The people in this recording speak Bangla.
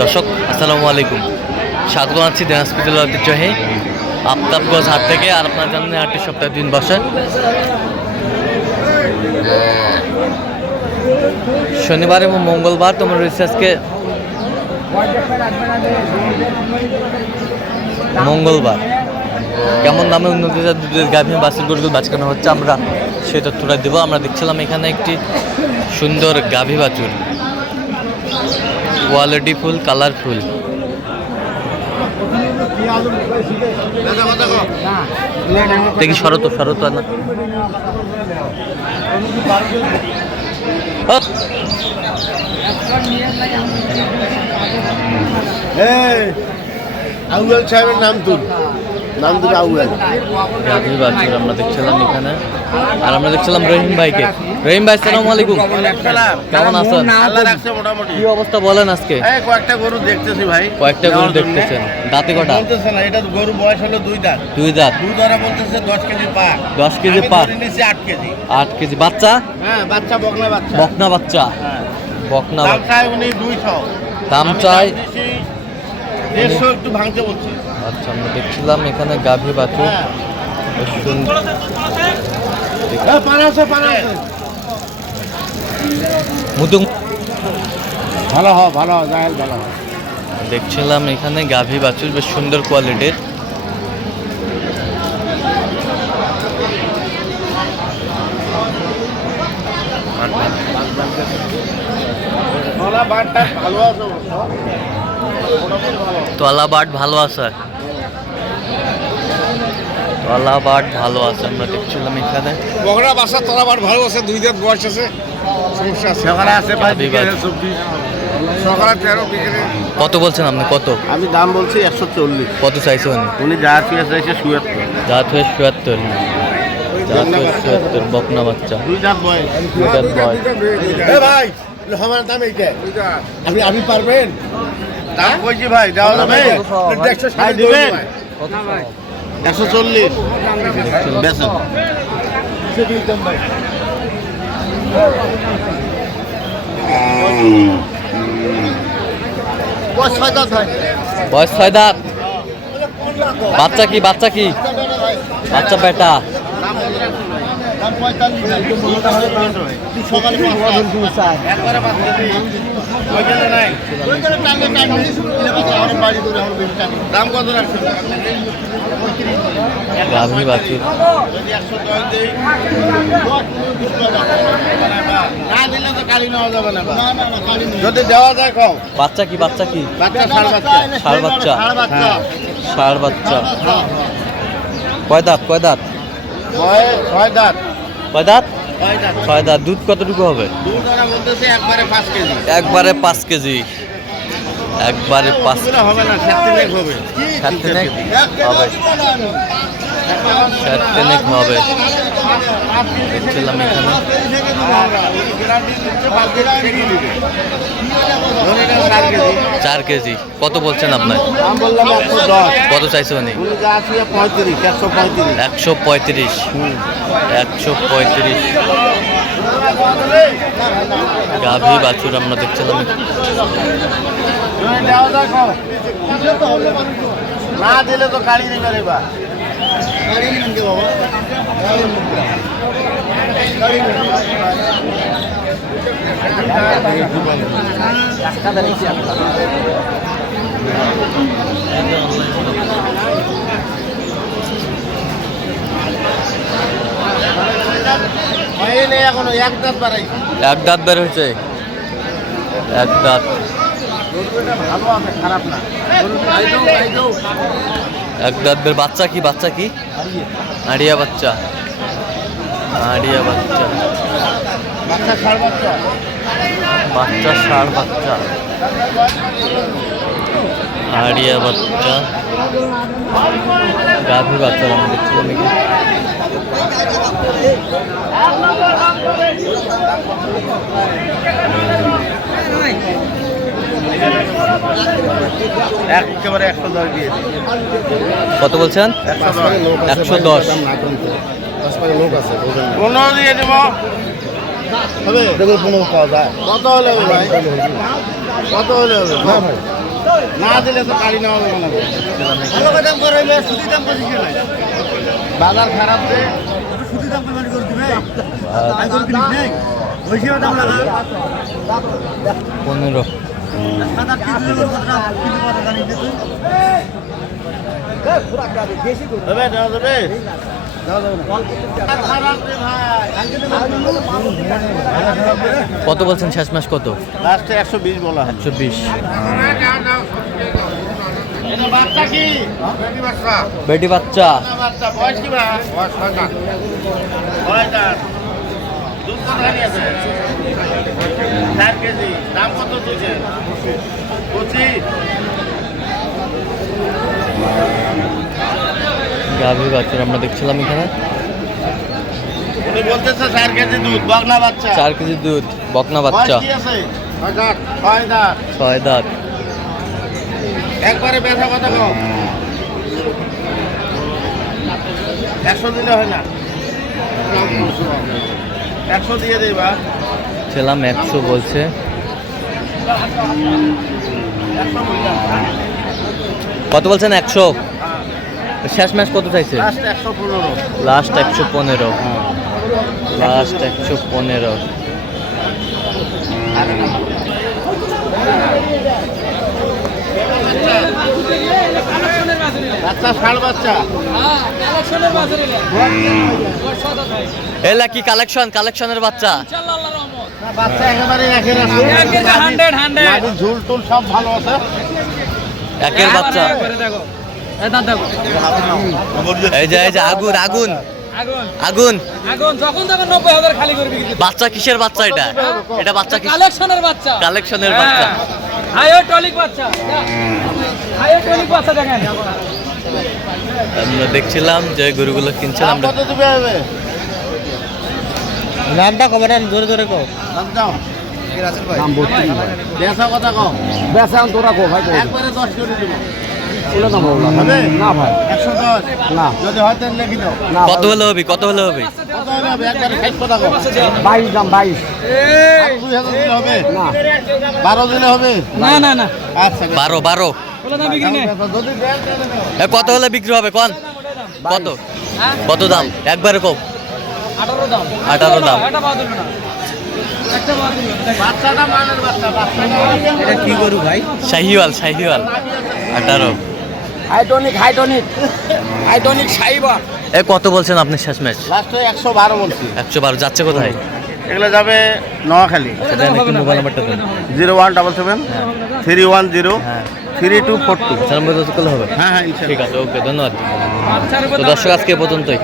দর্শক, আসসালামু আলাইকুম। স্বাগত আছি দিনাজপুর জেলার ঐতিহ্যহে আফতাবগঞ্জ হাট থেকে আর আপনার জানেন হাটটি সপ্তাহে দিন বসে। শনিবার এবং মঙ্গলবার তোমার রয়েছে আজকে মঙ্গলবার। কেমন দামে উন্নত দুধের গাভী বাসের গরুগুলো বাঁচানো হচ্ছে, আমরা সেই তথ্যটা দেবো। আমরা দেখছিলাম এখানে একটি সুন্দর গাভী বাছুর। কোয়ালিটি ফুল কালারফুল দেখি শরত শরত না। সাহেবের নাম তুল। গাভী বাছুর আমরা দেখছিলাম এখানে। আর আমরা দেখছিলাম রহিম ভাইকে। রহিম ভাই সালাম আলাইকুম। কেমন আছেন? কি অবস্থা বলেন আজকে? এই কয়েকটা গরু দেখতেছি ভাই। কয়েকটা গরু। দেখতেছেন। দাঁতে কটা? না এটা গরু বয়স হলো দুই দাঁত। দুই দাঁত। দুই ধরা বলতেছে দশ কেজি পা দশ কেজি আমি পা কেজি। আট কেজি। বাচ্চা? হ্যাঁ বাচ্চা বকনা বাচ্চা। বকনা বাচ্চা। হ্যাঁ। বকনা দাম বাচ্চা। চাই উনি দুইশো। দাম আমি চাই দিছি দেড়শো একটু ভাঙতে বলছে। আচ্ছা আমরা দেখছিলাম এখানে গাভী বাছুর। হ্যাঁ বেশ সুন্দর আছে পানা আছে। মুতুম ভালো হ ভালো হ জাহেল ভালো দেখছিলাম এখানে গাভী বাছুর বেশ সুন্দর কোয়ালিটির। ভালো আছে তলা বাট ভালো আছে। তলা বাট ভালো আছে আমরা দেখছিলাম এখানে। বগড়া বাসা তলাবার ভালো আছে দুই দাঁত বয়স আছে সমস্যা আছে। সকালে আছে ভাই আবিবাদ। সকালে তেরো বিকেলে। কত বলছেন আপনি কত? আমি দাম বলছি একশো চল্লিশ। কত চাইছেন? উনি যা চুয়ে চাইছে সুয়াত্তর চুয়াত্তর জাত হয়ে বকনা বাচ্চা। দুই দাঁত বয়স। দুই দাঁত বয়স। ভাই আমার দাম এইটা। আপনি আপনি পারবেন? দাম কইছি ভাই দেওয়া যাবে? ভাই? দিবেন? একশো চল্লিশ। বেসন বয়স ছয় দাঁত। বাচ্চা কি বাচ্চা কি? বাচ্চা বেটা। গাভী বাছুর যদি দেওয়া যায় কম বাচ্চা কি বাচ্চা কি? বাচ্চা ষাড় বাচ্চা। ষাড় বাচ্চা। ষাড় বাচ্চা কয় দাঁত কয় দাঁত? ছয় দাঁত। কয় দাঁত? ছয় দাঁত? দুধ কতটুকু হবে? একবারে পাঁচ কেজি। একবারে পাঁচ হবে না হবে। হবে দেখছিলাম এখানে। চার কেজি। কত বলছেন আপনার? কত চাইছে উনি? একশো পঁয়ত্রিশ। একশো পঁয়ত্রিশ। গাভী বাছুর আমরা দেখছিলাম। না দিলে তো এক দাঁত বের হয়েছে। এক দাঁত। ভালো আছে খারাপ না। এক বাচ্চা কি বাচ্চা কি? আড়িয়া বাচ্চা। আড়িয়া বাচ্চা। বাচ্চা ষাড় বাচ্চা। আড়িয়া বাচ্চা। গাভী বাচ্চা আমরা দেখছিলাম এখানে। একেবারে একশো দশ দিয়ে। কত বলছেন? একশো দশ। পনেরো দিয়ে দেবো। হবে? দেখুন পনেরো পাওয়া যায়। কত হলে হবে ভাই? কত হলে হবে? না ভাই। না দিলে তো গাড়ি নেওয়া হবে না ভালো দাম করে সুদি দাম করে বাজার খারাপ যে সুদি দাম করে করে দিবে আই করে কিনিস নেই। দাম লাগা পনেরো। কত বলছেন শেষ মাস কত? লাস্টে একশো বিশ বলা একশো বিশ। কি? বেটি বাচ্চা। বাচ্চা। বয়স চার কেজি। দাম কত দিয়েছে পঁচিশ গাভী বাচ্চা আমরা দেখছিলাম এখানে। উনি বলতেছে চার কেজি দুধ বগনা বাচ্চা। চার কেজি দুধ বকনা বাচ্চা। ছয় দাঁত ছয় দাঁত। একবারে ব্যথা কথা কম? একশো দিলে হয় না। একশো দিয়ে দেই বা। ছিলাম একশো বলছে। কত বলছেন একশো? শেষ ম্যাচ কত চাইছে? লাস্ট একশো পনেরো। লাস্ট একশো পনেরো এলা কি কালেকশন কালেকশনের বাচ্চা বাচ্চা একেবারে একের আছে। Hundred hundred. ঝুল টুল সব ভালো আছে। একের বাচ্চা। এই যে এই যে আগুন আগুন। আগুন। আগুন। আগুন যখন তখন নব্বই হাজার খালি করে বাচ্চা কিসের বাচ্চা এটা? এটা বাচ্চা কালেকশনের বাচ্চা। কালেকশনের বাচ্চা। হাইও টলিক বাচ্চা। হাইও টলিক বাচ্চা দেখেন। আমরা দেখছিলাম যে গরুগুলো কিনছিলাম দাম আমরা কত দিবে হবে নামটা কবে ধরে ধরে কো দাম দাও বেচা কথা কম। বেচা তোরা কো ভাই একবারে দশ করে দিব। কত হলে হবে? কত হলে হবে? বাইশ দাম বাইশ। আরও দুই হাজার দিলে হবে? না। বারো দিলে হবে? না না না। আচ্ছা বারো বারো। কত হলে বিক্রি হবে? কোন? কত? কত দাম? একবারে কম। আঠারো দাম। এটা বাদ দিল না। একটা বাদ দিল বাচ্চাটা মানের বাচ্চা বাচ্চাটা কি গরু ভাই? শাহিওয়াল শাহিওয়াল। আঠারো। হাইটনিক সাইবা এ কত বলছেন আপনি শেষ ম্যাচ লাস্টে একশো বারো বলছি। একশো বারো যাচ্ছে কোথায়? এগুলো যাবে নোয়াখালী। আচ্ছা, মোবাইল নাম্বারটা দেন। Zero one double seven three one zero হ্যাঁ। Three two four two. আচ্ছা করলে হবে। হ্যাঁ হ্যাঁ ঠিক আছে ওকে ধন্যবাদ। উপর তো দর্শক আজকে পর্যন্তই।